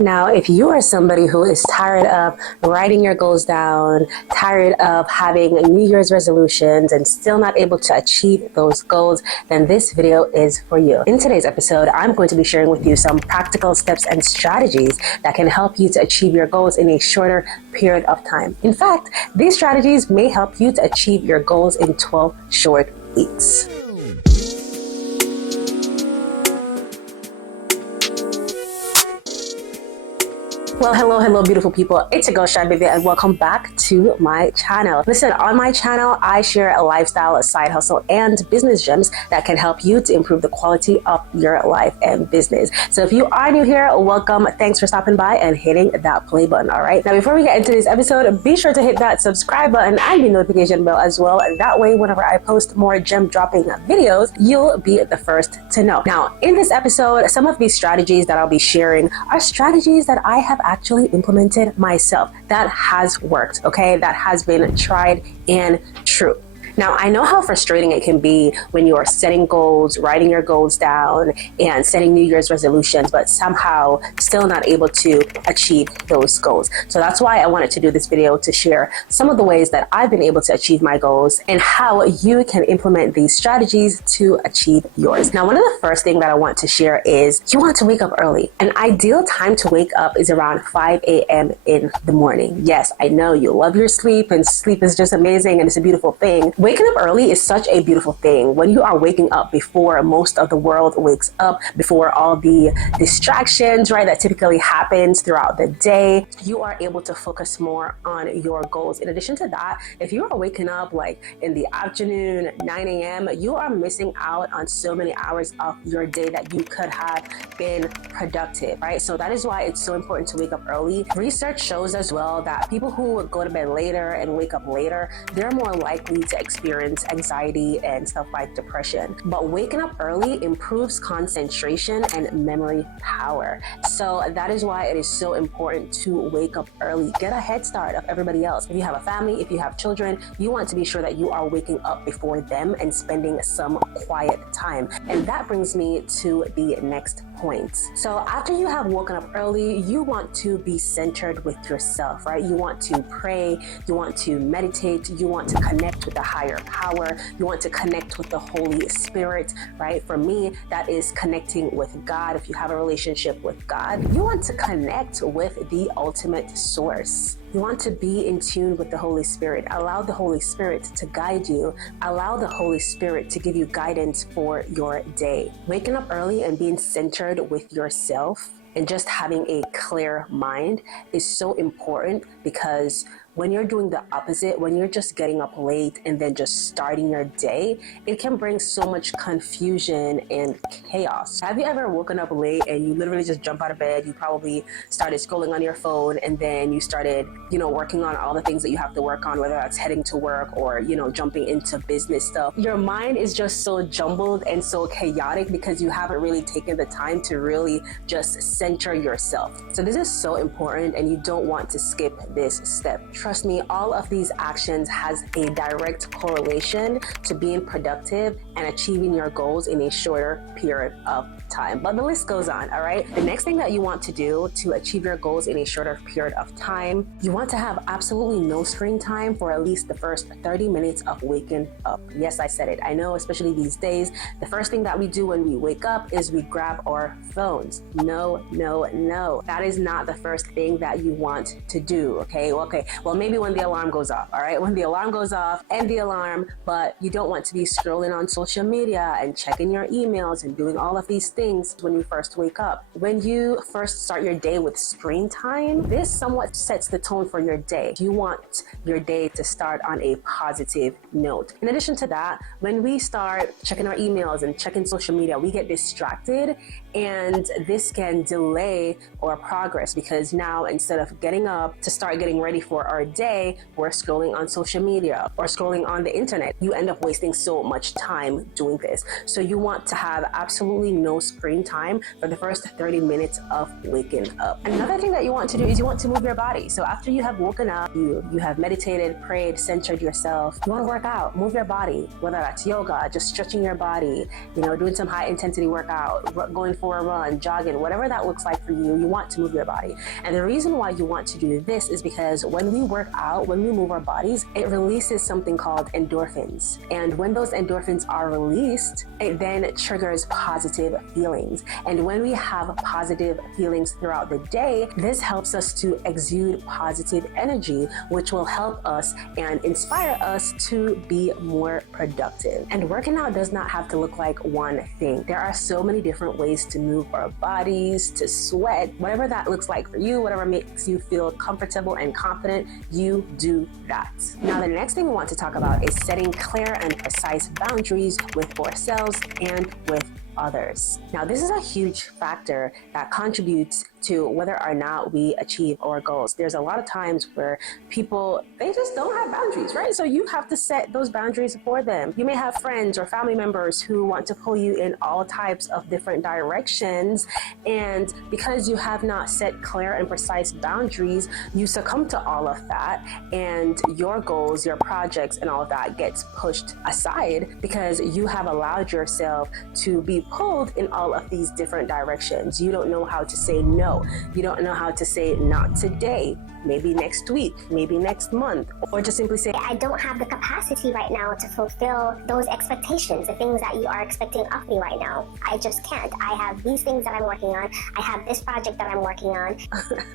Now, if you are somebody who is tired of writing your goals down, tired of having New Year's resolutions and still not able to achieve those goals, then this video is for you. In today's episode, I'm going to be sharing with you some practical steps and strategies that can help you to achieve your goals in a shorter period of time. In fact, these strategies may help you to achieve your goals in 12 short weeks. Well, hello, beautiful people. It's your girl, Shine Baby, and welcome back to my channel. Listen, on my channel, I share a lifestyle, a side hustle, and business gems that can help you to improve the quality of your life and business. So if you are new here, welcome. Thanks for stopping by and hitting that play button, all right? Now, before we get into this episode, be sure to hit that subscribe button and the notification bell as well. And that way, whenever I post more gem-dropping videos, you'll be the first to know. Now, in this episode, some of these strategies that I'll be sharing are strategies that I have actually implemented myself. That has worked, okay? That has been tried and true. Now, I know how frustrating it can be when you are setting goals, writing your goals down, and setting New Year's resolutions, but somehow still not able to achieve those goals. So that's why I wanted to do this video to share some of the ways that I've been able to achieve my goals and how you can implement these strategies to achieve yours. Now, one of the first things that I want to share is you want to wake up early. An ideal time to wake up is around 5 a.m. in the morning. Yes, I know you love your sleep, and sleep is just amazing and it's a beautiful thing. Waking up early is such a beautiful thing. When you are waking up before most of the world wakes up, before all the distractions, right, that typically happens throughout the day, you are able to focus more on your goals. In addition to that, if you are waking up like in the afternoon, 9 a.m., you are missing out on so many hours of your day that you could have been productive, right? So that is why it's so important to wake up early. Research shows as well that people who go to bed later and wake up later, they're more likely to experience anxiety and stuff like depression. But waking up early improves concentration and memory power. So that is why it is so important to wake up early. Get a head start of everybody else. If you have a family, if you have children, you want to be sure that you are waking up before them and spending some quiet time. And that brings me to the next point. So after you have woken up early, you want to be centered with yourself, right? You want to pray, you want to meditate, you want to connect with the higher power, you want to connect with the Holy Spirit, right? For me, that is connecting with God. If you have a relationship with God, you want to connect with the ultimate source. You want to be in tune with the Holy Spirit. Allow the Holy Spirit to guide you. Allow the Holy Spirit to give you guidance for your day. Waking up early and being centered with yourself and just having a clear mind is so important, because when you're doing the opposite, when you're just getting up late and then just starting your day, it can bring so much confusion and chaos. Have you ever woken up late and you literally just jump out of bed? You probably started scrolling on your phone and then you started, working on all the things that you have to work on, whether that's heading to work or, jumping into business stuff. Your mind is just so jumbled and so chaotic because you haven't really taken the time to really just center yourself. So this is so important, and you don't want to skip this step. Trust me, all of these actions has a direct correlation to being productive and achieving your goals in a shorter period of time. But the list goes on, all right? The next thing that you want to do to achieve your goals in a shorter period of time, you want to have absolutely no screen time for at least the first 30 minutes of waking up. Yes, I said it. I know, especially these days, the first thing that we do when we wake up is we grab our phones. No. That is not the first thing that you want to do, okay? Well, maybe when the alarm goes off, all right? When the alarm goes off, end the alarm, but you don't want to be scrolling on social media and checking your emails and doing all of these things when you first wake up. When you first start your day with screen time, this somewhat sets the tone for your day. You want your day to start on a positive note. In addition to that, when we start checking our emails and checking social media, we get distracted, and this can delay our progress, because now instead of getting up to start getting ready for our day, we're scrolling on social media or scrolling on the internet. You end up wasting so much time doing this. So you want to have absolutely no screen time for the first 30 minutes of waking up. Another thing that you want to do is you want to move your body. So after you have woken up, you have meditated, prayed, centered yourself, you want to work out, move your body, whether that's yoga, just stretching your body, doing some high intensity workout, going for a run, jogging, whatever that looks like for you. You want to move your body. And the reason why you want to do this is because when we work out, when we move our bodies, it releases something called endorphins. And when those endorphins are released, it then triggers positive feelings. And when we have positive feelings throughout the day, this helps us to exude positive energy, which will help us and inspire us to be more productive. And working out does not have to look like one thing. There are so many different ways to move our bodies, to sweat, whatever that looks like for you, whatever makes you feel comfortable and confident, you do that. Now, the next thing we want to talk about is setting clear and precise boundaries with ourselves and with others. Now, this is a huge factor that contributes to whether or not we achieve our goals. There's a lot of times where people, they just don't have boundaries, right? So you have to set those boundaries for them. You may have friends or family members who want to pull you in all types of different directions. And because you have not set clear and precise boundaries, you succumb to all of that. And your goals, your projects, and all of that gets pushed aside because you have allowed yourself to be pulled in all of these different directions. You don't know how to say no. You don't know how to say not today, maybe next week, maybe next month, or just simply say, I don't have the capacity right now to fulfill those expectations, the things that you are expecting of me right now. I just can't. I have these things that I'm working on. I have this project that I'm working on.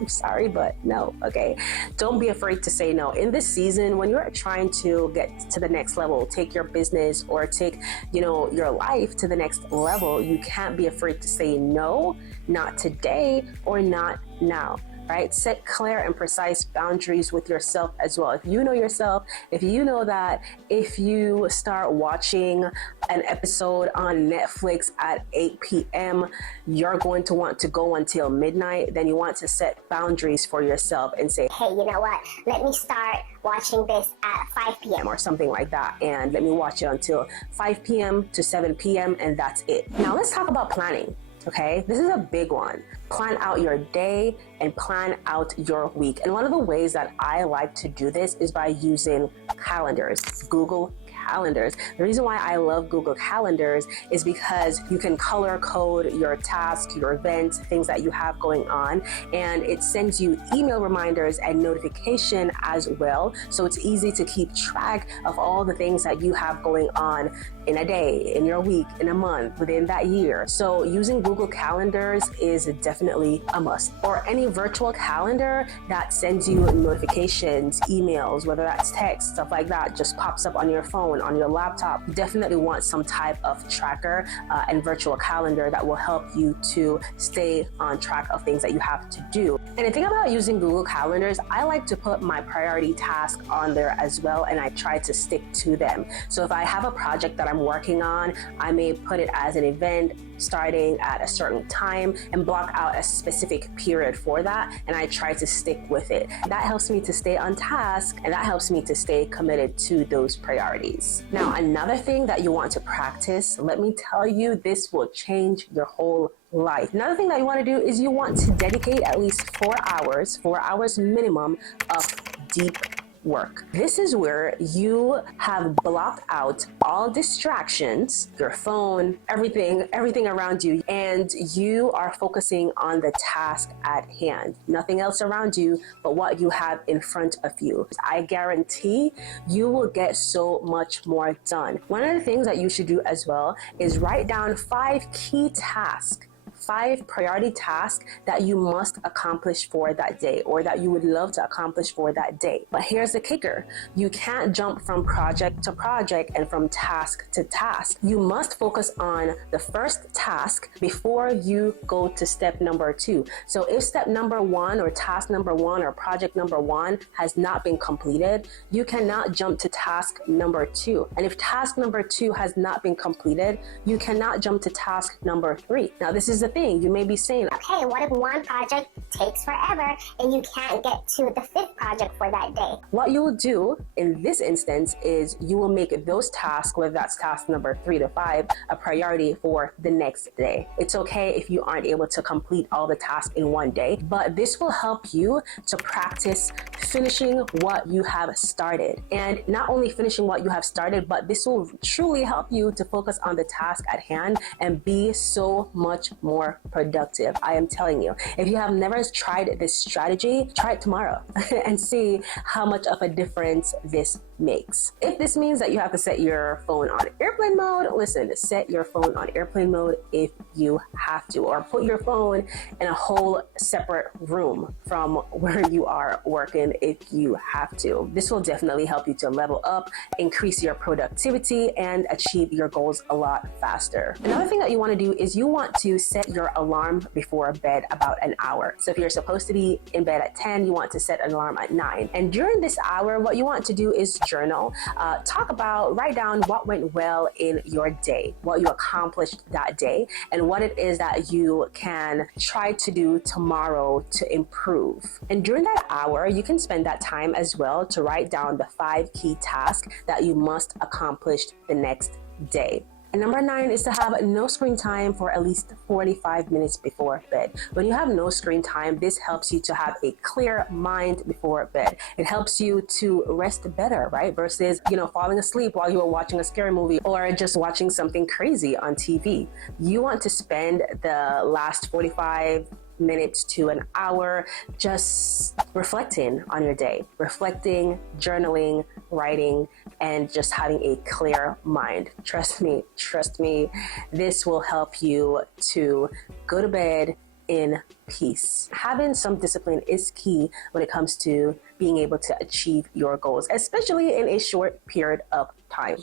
I'm sorry, but no, okay? Don't be afraid to say no. In this season, when you're trying to get to the next level, take your business or take, your life to the next level, you can't be afraid to say no, not today or not now. Right? Set clear and precise boundaries with yourself as well. If you know yourself, if you know that if you start watching an episode on Netflix at 8 p.m., you're going to want to go until midnight, then you want to set boundaries for yourself and say, hey, you know what? Let me start watching this at 5 p.m. or something like that. And let me watch it until 5 p.m. to 7 p.m. and that's it. Now let's talk about planning. Okay, this is a big one. Plan out your day and plan out your week. And one of the ways that I like to do this is by using calendars, Google Calendars. The reason why I love Google Calendars is because you can color code your tasks, your events, things that you have going on, and it sends you email reminders and notification as well. So it's easy to keep track of all the things that you have going on in a day, in your week, in a month, within that year. So using Google Calendars is definitely a must. Or any virtual calendar that sends you notifications, emails, whether that's text, stuff like that, just pops up on your phone, on your laptop. You definitely want some type of tracker and virtual calendar that will help you to stay on track of things that you have to do. And the thing about using Google Calendars, I like to put my priority task on there as well, and I try to stick to them. So if I have a project that I'm working on, I may put it as an event starting at a certain time and block out a specific period for that, and I try to stick with it. That helps me to stay on task, and that helps me to stay committed to those priorities. Now, another thing that you want to practice, let me tell you, this will change your whole life. Another thing that you want to do is you want to dedicate at least 4 hours minimum of deep work. This is where you have blocked out all distractions, your phone, everything around you, and you are focusing on the task at hand. Nothing else around you but what you have in front of you. I guarantee you will get so much more done. One of the things that you should do as well is write down 5 key tasks, 5 priority tasks that you must accomplish for that day, or that you would love to accomplish for that day. But here's the kicker. You can't jump from project to project and from task to task. You must focus on the first task before you go to step number 2. So if step number 1 or task number 1 or project number 1 has not been completed, you cannot jump to task number 2. And if task number 2 has not been completed, you cannot jump to task number 3. Now, this is the thing. You may be saying, okay, what if one project takes forever and you can't get to the 5th project for that day? What you will do in this instance is you will make those tasks, whether that's task number 3 to 5, a priority for the next day. It's okay if you aren't able to complete all the tasks in one day, but this will help you to practice finishing what you have started. And not only finishing what you have started, but this will truly help you to focus on the task at hand and be so much more productive. I am telling you, if you have never tried this strategy, try it tomorrow and see how much of a difference this makes. If this means that you have to set your phone on airplane mode, listen, set your phone on airplane mode if you have to, or put your phone in a whole separate room from where you are working if you have to. This will definitely help you to level up, increase your productivity, and achieve your goals a lot faster. Another thing that you want to do is you want to set your alarm before bed about an hour. So if you're supposed to be in bed at 10, you want to set an alarm at 9. And during this hour, what you want to do is journal, write down what went well in your day, what you accomplished that day, and what it is that you can try to do tomorrow to improve. And during that hour, you can spend that time as well to write down the 5 key tasks that you must accomplish the next day. And number 9 is to have no screen time for at least 45 minutes before bed. When you have no screen time, this helps you to have a clear mind before bed. It helps you to rest better, right? Versus, falling asleep while you are watching a scary movie or just watching something crazy on TV. You want to spend the last 45 minutes to an hour just reflecting on your day, reflecting, journaling, writing, and just having a clear mind. Trust me, this will help you to go to bed in peace. Having some discipline is key when it comes to being able to achieve your goals, especially in a short period of time.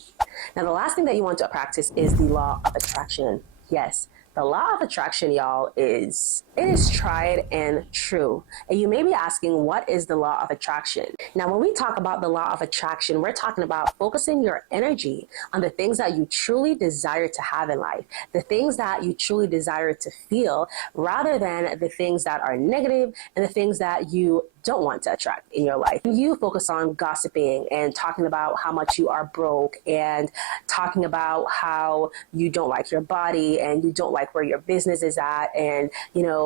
Now, the last thing that you want to practice is the law of attraction. Yes, the law of attraction, y'all, it is tried and true. And you may be asking, what is the law of attraction? Now, when we talk about the law of attraction, we're talking about focusing your energy on the things that you truly desire to have in life, the things that you truly desire to feel, rather than the things that are negative and the things that you don't want to attract in your life. You focus on gossiping and talking about how much you are broke and talking about how you don't like your body and you don't like where your business is at, and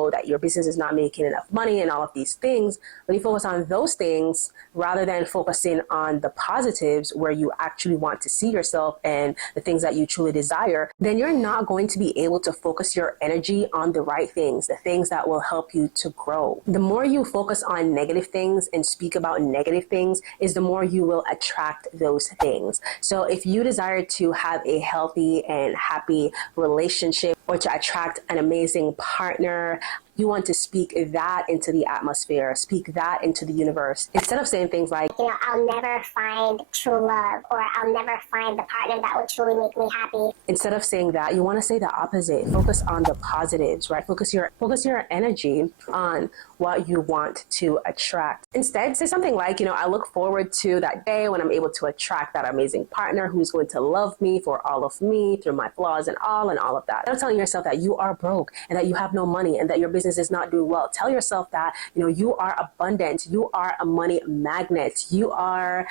that your business is not making enough money and all of these things. When you focus on those things rather than focusing on the positives where you actually want to see yourself and the things that you truly desire, then you're not going to be able to focus your energy on the right things, the things that will help you to grow. The more you focus on negative things and speak about negative things, is the more you will attract those things. So if you desire to have a healthy and happy relationship, or to attract an amazing partner, you want to speak that into the atmosphere, speak that into the universe. Instead of saying things like, I'll never find true love, or I'll never find the partner that will truly make me happy. Instead of saying that, you want to say the opposite. Focus on the positives, right? Focus your energy on what you want to attract. Instead, say something like, I look forward to that day when I'm able to attract that amazing partner who's going to love me for all of me, through my flaws and all of that. Instead of telling yourself that you are broke and that you have no money and that your business is not doing well, tell yourself that, you are abundant, you are a money magnet, you are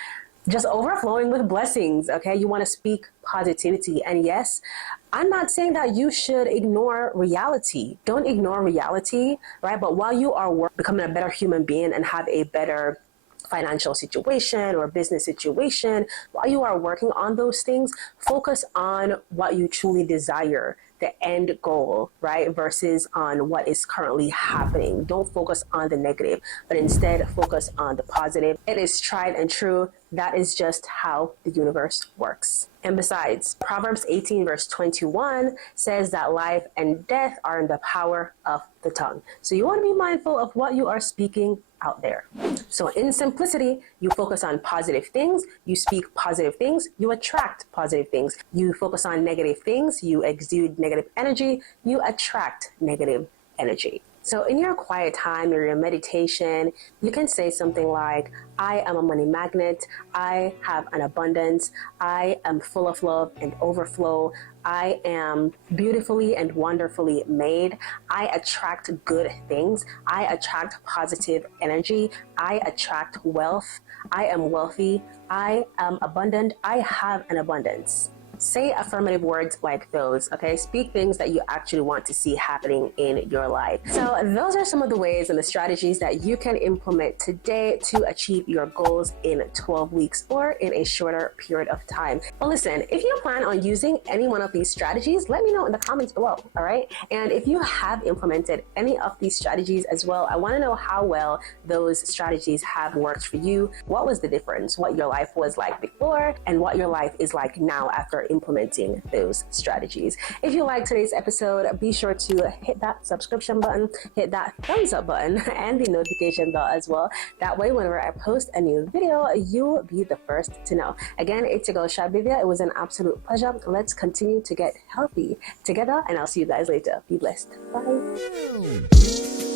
just overflowing with blessings, okay? You want to speak positivity. And yes, I'm not saying that you should ignore reality. Don't ignore reality, right? But while you are becoming a better human being and have a better financial situation or business situation, while you are working on those things, focus on what you truly desire, the end goal, right? Versus on what is currently happening. Don't focus on the negative, but instead focus on the positive. It is tried and true. That is just how the universe works. And besides, Proverbs 18 verse 21 says that life and death are in the power of the tongue. So you want to be mindful of what you are speaking out there. So in simplicity, you focus on positive things, you speak positive things, you attract positive things. You focus on negative things, you exude negative energy, you attract negative energy. So in your quiet time or your meditation, you can say something like, I am a money magnet, I have an abundance, I am full of love and overflow, I am beautifully and wonderfully made, I attract good things, I attract positive energy, I attract wealth, I am wealthy, I am abundant, I have an abundance. say affirmative words like those, okay? Speak things that you actually want to see happening in your life. So those are some of the ways and the strategies that you can implement today to achieve your goals in 12 weeks or in a shorter period of time. Well, listen, if you plan on using any one of these strategies, let me know in the comments below, all right? And if you have implemented any of these strategies as well, I want to know how well those strategies have worked for you. What was the difference? What your life was like before and what your life is like now after implementing those strategies. If you like today's episode, be sure to hit that subscription button, hit that thumbs up button, and the notification bell as well. That way, whenever I post a new video, you'll be the first to know. Again, it's your girl Shabivia. It was an absolute pleasure. Let's continue to get healthy together, and I'll see you guys later. Be blessed. Bye.